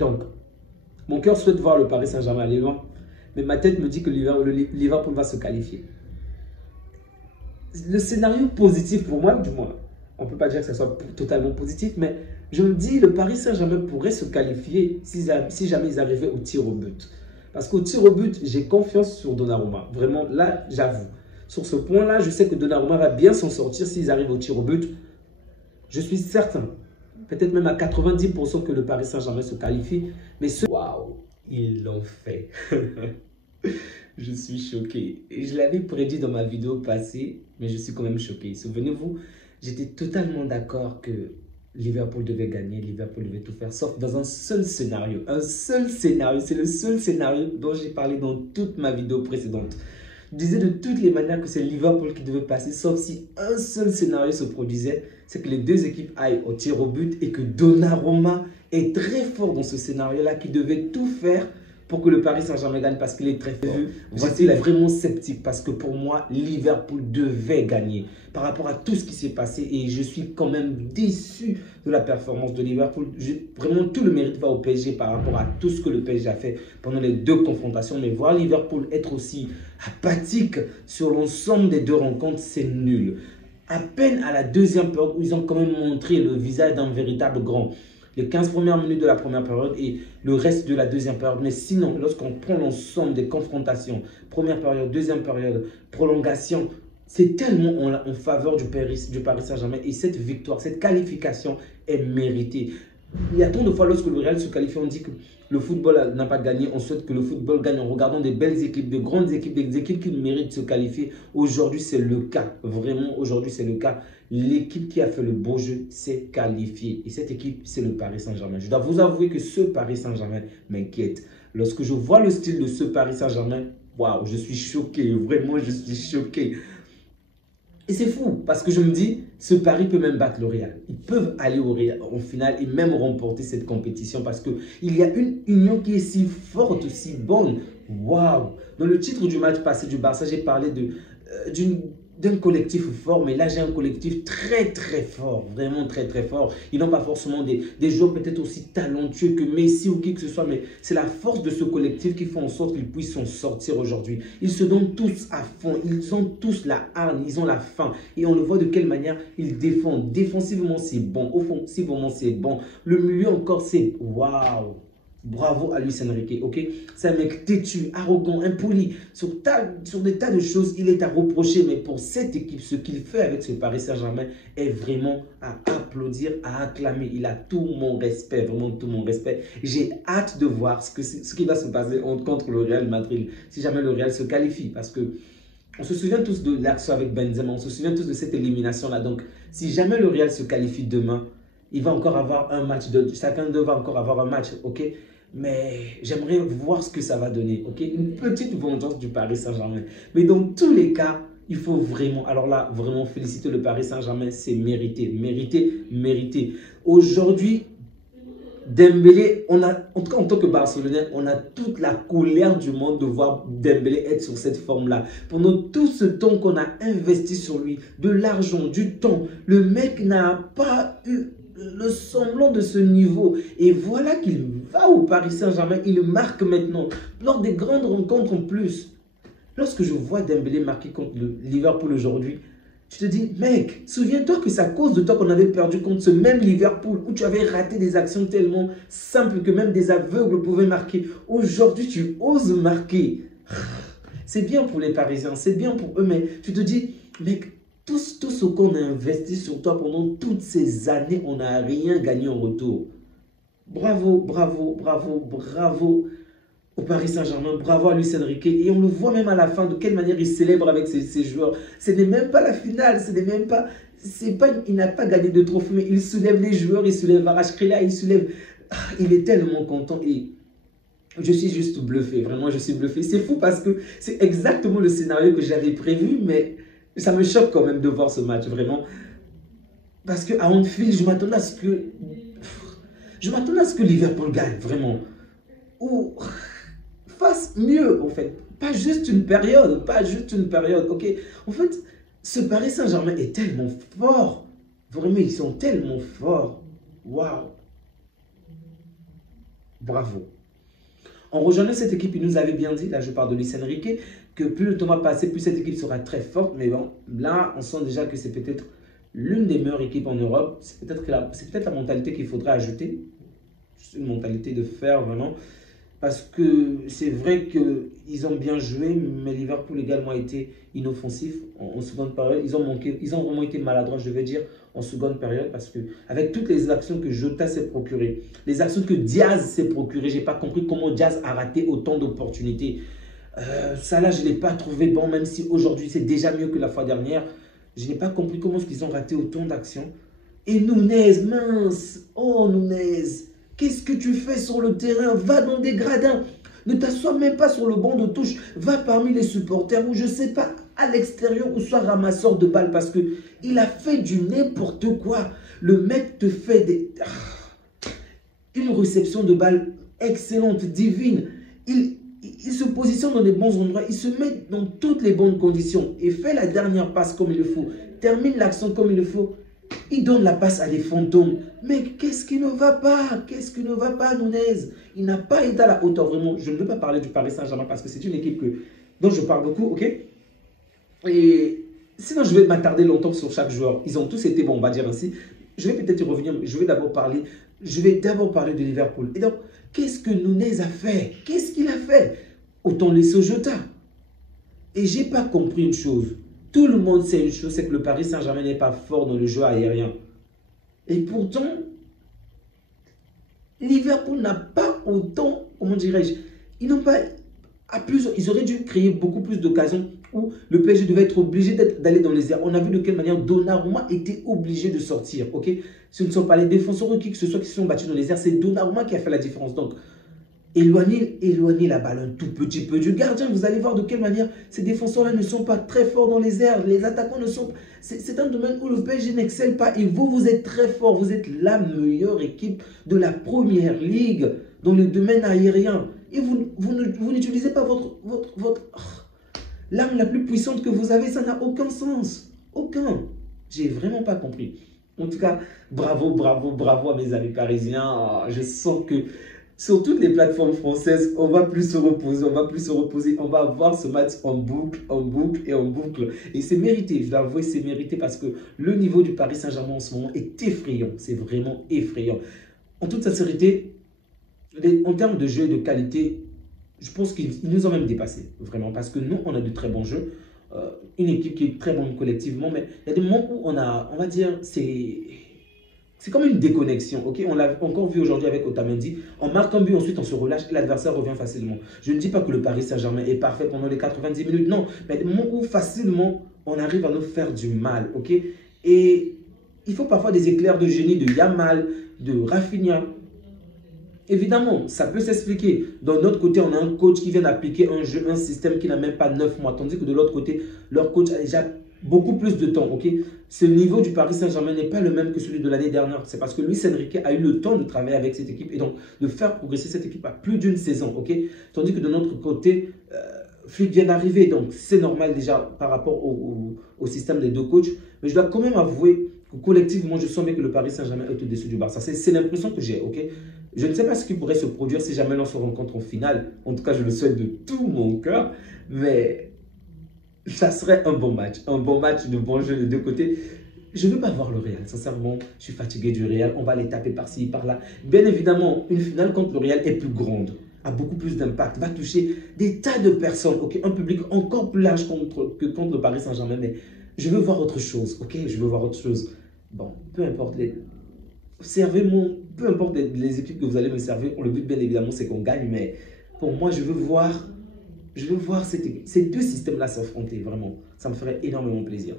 Donc, mon cœur souhaite voir le Paris Saint-Germain aller loin, mais ma tête me dit que Liverpool va se qualifier. Le scénario positif pour moi, du moins, on ne peut pas dire que ça soit totalement positif, mais je me dis le Paris Saint-Germain pourrait se qualifier si jamais ils arrivaient au tir au but. Parce qu'au tir au but, j'ai confiance sur Donnarumma. Vraiment, là, j'avoue. Sur ce point-là, je sais que Donnarumma va bien s'en sortir s'ils arrivent au tir au but. Je suis certain, peut-être même à 90% que le Paris Saint-Germain se qualifie. Mais waouh, ils l'ont fait. Je suis choqué. Et je l'avais prédit dans ma vidéo passée, mais je suis quand même choqué. Souvenez-vous, j'étais totalement d'accord que Liverpool devait gagner, Liverpool devait tout faire, sauf dans un seul scénario. Un seul scénario, c'est le seul scénario dont j'ai parlé dans toute ma vidéo précédente. Je disais de toutes les manières que c'est Liverpool qui devait passer, sauf si un seul scénario se produisait, c'est que les deux équipes aillent au tir au but et que Donnarumma est très fort dans ce scénario-là, qui devait tout faire pour que le Paris Saint-Germain gagne parce qu'il est très fort. J'étais vraiment sceptique parce que pour moi, Liverpool devait gagner par rapport à tout ce qui s'est passé et je suis quand même déçu de la performance de Liverpool. Vraiment, tout le mérite va au PSG par rapport à tout ce que le PSG a fait pendant les deux confrontations. Mais voir Liverpool être aussi apathique sur l'ensemble des deux rencontres, c'est nul. À peine à la deuxième période où ils ont quand même montré le visage d'un véritable grand. Les 15 premières minutes de la première période et le reste de la deuxième période. Mais sinon, lorsqu'on prend l'ensemble des confrontations, première période, deuxième période, prolongation, c'est tellement en faveur du Paris Saint-Germain. Et cette victoire, cette qualification est méritée. Il y a tant de fois lorsque le Real se qualifie, on dit que le football n'a pas gagné. On souhaite que le football gagne en regardant des belles équipes, de grandes équipes, des équipes qui méritent de se qualifier. Aujourd'hui, c'est le cas. Vraiment, aujourd'hui, c'est le cas. L'équipe qui a fait le beau jeu s'est qualifiée. Et cette équipe, c'est le Paris Saint-Germain. Je dois vous avouer que ce Paris Saint-Germain m'inquiète. Lorsque je vois le style de ce Paris Saint-Germain, waouh, je suis choqué. Vraiment, je suis choqué. Et c'est fou, parce que je me dis, ce Paris peut même battre le Real. Ils peuvent aller en finale et même remporter cette compétition parce qu'il y a une union qui est si forte, si bonne. Waouh! Dans le titre du match passé du Barça, j'ai parlé d'un collectif fort, mais là j'ai un collectif très très fort, vraiment très très fort. Ils n'ont pas forcément des joueurs peut-être aussi talentueux que Messi ou qui que ce soit, mais c'est la force de ce collectif qui fait en sorte qu'ils puissent s'en sortir aujourd'hui. Ils se donnent tous à fond, ils ont tous la hargne, ils ont la faim et on le voit de quelle manière ils défendent. Défensivement c'est bon, offensivement c'est bon, le milieu encore c'est waouh! Bravo à Luis Enrique, ok? C'est un mec têtu, arrogant, impoli. Sur des tas de choses, il est à reprocher. Mais pour cette équipe, ce qu'il fait avec ce Paris Saint-Germain est vraiment à applaudir, à acclamer. Il a tout mon respect, vraiment tout mon respect. J'ai hâte de voir ce qui va se passer contre le Real Madrid. Si jamais le Real se qualifie. Parce que on se souvient tous de l'action avec Benzema. On se souvient tous de cette élimination-là. Donc, si jamais le Real se qualifie demain, il va encore avoir un match. Chacun d'eux va encore avoir un match, ok? Mais j'aimerais voir ce que ça va donner, ok? Une petite vengeance du Paris Saint-Germain. Mais dans tous les cas, il faut vraiment, alors là, vraiment féliciter le Paris Saint-Germain. C'est mérité, mérité, mérité. Aujourd'hui, Dembélé, en tout cas en tant que Barcelonais, on a toute la colère du monde de voir Dembélé être sur cette forme-là. Pendant tout ce temps qu'on a investi sur lui, de l'argent, du temps, le mec n'a pas eu le semblant de ce niveau. Et voilà qu'il va au Paris Saint-Germain, il marque maintenant, lors des grandes rencontres en plus. Lorsque je vois Dembélé marquer contre le Liverpool aujourd'hui, tu te dis, mec, souviens-toi que c'est à cause de toi qu'on avait perdu contre ce même Liverpool où tu avais raté des actions tellement simples que même des aveugles pouvaient marquer. Aujourd'hui, tu oses marquer. C'est bien pour les Parisiens, c'est bien pour eux, mais tu te dis, mec, tout ce qu'on a investi sur toi pendant toutes ces années, on n'a rien gagné en retour. Bravo, bravo, bravo, bravo au Paris Saint-Germain, bravo à Luis Enrique. Et on le voit même à la fin, de quelle manière il célèbre avec ses joueurs. Ce n'est même pas la finale, ce n'est même pas... il n'a pas gagné de trophée, mais il soulève les joueurs, il soulève Varachkrila, il soulève... il est tellement content et... je suis juste bluffé, vraiment je suis bluffé. C'est fou parce que c'est exactement le scénario que j'avais prévu, mais ça me choque quand même de voir ce match, vraiment. Parce qu'à Anfield, je m'attendais à ce que... Liverpool gagne, vraiment. Ou fasse mieux, en fait. Pas juste une période, ok. En fait, ce Paris Saint-Germain est tellement fort. Vraiment, ils sont tellement forts. Waouh. Bravo. En rejoignant cette équipe, il nous avait bien dit, là je parle de Luis Enrique, que plus le temps va passer, plus cette équipe sera très forte. Mais bon, là, on sent déjà que c'est peut-être l'une des meilleures équipes en Europe. C'est peut-être la mentalité qu'il faudrait ajouter. Une mentalité de fer, vraiment. Parce que c'est vrai qu'ils ont bien joué, mais Liverpool également a été inoffensif en seconde période. Ils ont vraiment été maladroits, je vais dire, en seconde période. Parce que avec toutes les actions que Jota s'est procurées, les actions que Diaz s'est procurées, je n'ai pas compris comment Diaz a raté autant d'opportunités. Ça là, je ne l'ai pas trouvé bon, même si aujourd'hui c'est déjà mieux que la fois dernière. Je n'ai pas compris comment ils ont raté autant d'actions. Et Nunez, mince, oh Nunez, qu'est-ce que tu fais sur le terrain? Va dans des gradins. Ne t'assois même pas sur le banc de touche. Va parmi les supporters ou je ne sais pas, à l'extérieur ou soit ramasseur de balles parce qu'il a fait du n'importe quoi. Le mec te fait une réception de balles excellente, divine. Il se positionne dans les bons endroits. Il se met dans toutes les bonnes conditions et fait la dernière passe comme il le faut. Termine l'action comme il le faut. Il donne la passe à des fantômes. Mais qu'est-ce qui ne va pas? Qu'est-ce qui ne va pas, Nunez? Il n'a pas été à la hauteur, vraiment. Je ne veux pas parler du Paris Saint-Germain parce que c'est une équipe dont je parle beaucoup, ok? Et sinon, je vais m'attarder longtemps sur chaque joueur. Ils ont tous été bons, on va dire ainsi. Je vais peut-être y revenir, mais je vais d'abord parler de Liverpool. Et donc, qu'est-ce que Nunez a fait? Qu'est-ce qu'il a fait? Autant laisser Jota. Et je n'ai pas compris une chose. Tout le monde sait une chose, c'est que le Paris Saint-Germain n'est pas fort dans le jeu aérien. Et pourtant, Liverpool n'a pas autant, comment dirais-je, ils auraient dû créer beaucoup plus d'occasions où le PSG devait être obligé d'aller dans les airs. On a vu de quelle manière Donnarumma était obligé de sortir. Ok, ce ne sont pas les défenseurs qui se sont battus dans les airs, c'est Donnarumma qui a fait la différence. Donc, éloignez la balle un tout petit peu du gardien. Vous allez voir de quelle manière ces défenseurs-là ne sont pas très forts dans les airs. Les attaquants ne sont pas... C'est un domaine où le PSG n'excelle pas. Et vous êtes très fort. Vous êtes la meilleure équipe de la première ligue dans le domaine aérien. Et vous n'utilisez pas l'arme la plus puissante que vous avez. Ça n'a aucun sens. Aucun. J'ai vraiment pas compris. En tout cas, bravo, bravo, bravo à mes amis parisiens. Je sens que sur toutes les plateformes françaises, on va plus se reposer, on va voir ce match en boucle, en boucle et en boucle. Et c'est mérité, je dois avouer, c'est mérité parce que le niveau du Paris Saint-Germain en ce moment est effrayant. C'est vraiment effrayant. En toute sincérité, en termes de jeu et de qualité, je pense qu'ils nous ont même dépassés, vraiment. Parce que nous, on a de très bons jeux. Une équipe qui est très bonne collectivement, mais il y a des moments où on va dire, c'est comme une déconnexion, ok? On l'a encore vu aujourd'hui avec Otamendi. On marque un but, ensuite on se relâche et l'adversaire revient facilement. Je ne dis pas que le Paris Saint-Germain est parfait pendant les 90 minutes, non. Mais des moments où facilement on arrive à nous faire du mal, ok? Et il faut parfois des éclairs de génie de Yamal, de Rafinha. Évidemment, ça peut s'expliquer. D'un autre côté, on a un coach qui vient d'appliquer un système qui n'a même pas 9 mois. Tandis que de l'autre côté, leur coach a déjà beaucoup plus de temps, ok? Ce niveau du Paris Saint-Germain n'est pas le même que celui de l'année dernière. C'est parce que Luis Enrique a eu le temps de travailler avec cette équipe et donc de faire progresser cette équipe à plus d'une saison, ok? Tandis que de notre côté, Flick vient d'arriver, donc c'est normal déjà par rapport au système des deux coachs. Mais je dois quand même avouer que collectivement, je sens bien que le Paris Saint-Germain est au-dessus du Barça. C'est l'impression que j'ai, ok? Je ne sais pas ce qui pourrait se produire si jamais l'on se rencontre en finale. En tout cas, je le souhaite de tout mon cœur, mais ça serait un bon match de bon jeu des deux côtés. Je ne veux pas voir le Real, sincèrement, je suis fatigué du Real, on va les taper par-ci, par-là. Bien évidemment, une finale contre le Real est plus grande, a beaucoup plus d'impact, va toucher des tas de personnes, ok, un public encore plus large que contre le Paris Saint-Germain, mais je veux voir autre chose, ok, je veux voir autre chose. Bon, peu importe servez-moi, peu importe les équipes que vous allez me servir, le but bien évidemment c'est qu'on gagne, mais pour moi je veux voir ces deux systèmes-là s'affronter, vraiment. Ça me ferait énormément plaisir.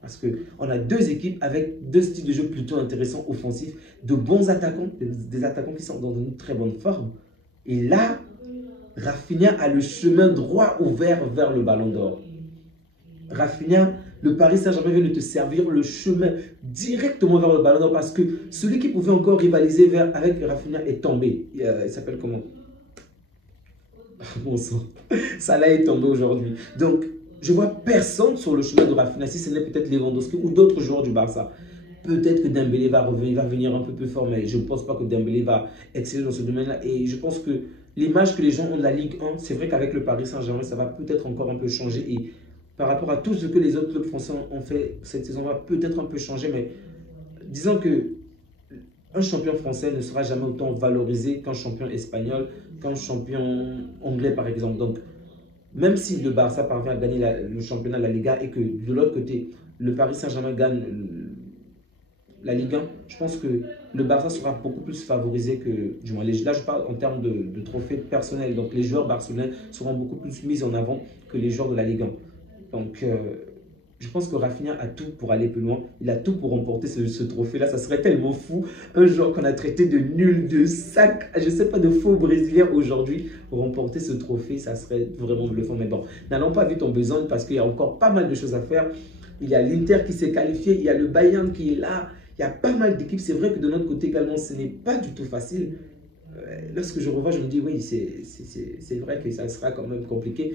Parce qu'on a deux équipes avec deux styles de jeu plutôt intéressants, offensifs, de bons attaquants, des attaquants qui sont dans une très bonne forme. Et là, Rafinha a le chemin droit ouvert vers le Ballon d'Or. Rafinha, le Paris Saint-Germain vient de te servir le chemin directement vers le Ballon d'Or parce que celui qui pouvait encore rivaliser avec Rafinha est tombé. Il s'appelle comment? Bon sang, Salah est tombé aujourd'hui. Donc, je vois personne sur le chemin de Rafinha, si ce n'est peut-être Lewandowski ou d'autres joueurs du Barça. Peut-être que Dembélé va revenir, va venir un peu plus fort, mais je ne pense pas que Dembélé va exceller dans ce domaine-là. Et je pense que l'image que les gens ont de la Ligue 1, c'est vrai qu'avec le Paris Saint-Germain, ça va peut-être encore un peu changer. Et par rapport à tout ce que les autres clubs français ont fait cette saison, va peut-être un peu changer. Mais disons que un champion français ne sera jamais autant valorisé qu'un champion espagnol, qu'un champion anglais, par exemple. Donc, même si le Barça parvient à gagner le championnat de la Liga et que de l'autre côté, le Paris Saint-Germain gagne la Ligue 1, je pense que le Barça sera beaucoup plus favorisé que, du moins, là je parle en termes de trophées personnels, donc les joueurs barcelonais seront beaucoup plus mis en avant que les joueurs de la Ligue 1. Donc, je pense que Rafinha a tout pour aller plus loin. Il a tout pour remporter ce trophée-là. Ça serait tellement fou. Un joueur qu'on a traité de nul, de sac, je ne sais pas, de faux brésilien aujourd'hui, remporter ce trophée, ça serait vraiment bluffant. Mais bon, n'allons pas vite en besogne parce qu'il y a encore pas mal de choses à faire. Il y a l'Inter qui s'est qualifié, il y a le Bayern qui est là. Il y a pas mal d'équipes. C'est vrai que de notre côté également, ce n'est pas du tout facile. Lorsque je revois, je me dis, oui, c'est vrai que ça sera quand même compliqué.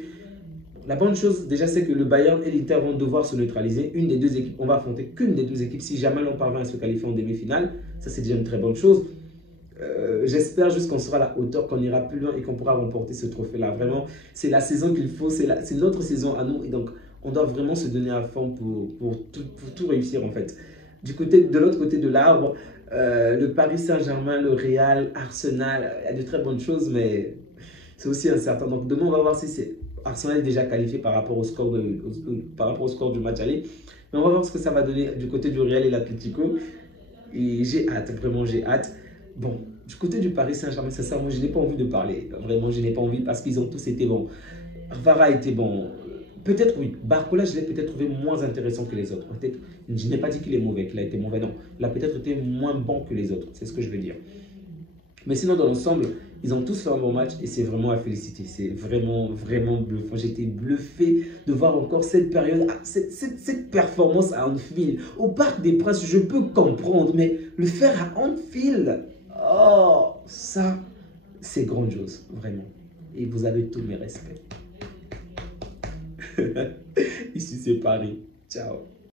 La bonne chose, déjà, c'est que le Bayern et l'Inter vont devoir se neutraliser. Une des deux équipes, on va affronter qu'une des deux équipes si jamais l'on parvient à se qualifier en demi-finale. Ça, c'est déjà une très bonne chose. J'espère juste qu'on sera à la hauteur, qu'on ira plus loin et qu'on pourra remporter ce trophée-là. Vraiment, c'est la saison qu'il faut, c'est notre saison à nous. Et donc, on doit vraiment se donner à fond pour tout réussir, en fait. De l'autre côté de l'arbre, le Paris Saint-Germain, le Real, Arsenal, il y a de très bonnes choses, mais c'est aussi incertain. Donc, demain, on va voir si c'est Arsenal est déjà qualifié par rapport au score du match aller. Mais on va voir ce que ça va donner du côté du Real et l'Atlético. Et j'ai hâte, vraiment j'ai hâte. Bon, du côté du Paris Saint-Germain, sincèrement, je n'ai pas envie de parler. Vraiment, je n'ai pas envie parce qu'ils ont tous été bons. Vara était bon. Peut-être oui. Barcola, je l'ai peut-être trouvé moins intéressant que les autres. Je n'ai pas dit qu'il est mauvais, qu'il a été mauvais, non. Il a peut-être été moins bon que les autres. C'est ce que je veux dire. Mais sinon, dans l'ensemble, ils ont tous fait un bon match et c'est vraiment à féliciter. C'est vraiment, vraiment bluffant. J'ai été bluffé de voir encore cette période, cette performance à Anfield. Au Parc des Princes, je peux comprendre, mais le faire à Anfield, oh, ça, c'est grandiose, vraiment. Et vous avez tous mes respects. Ici, c'est Paris. Ciao.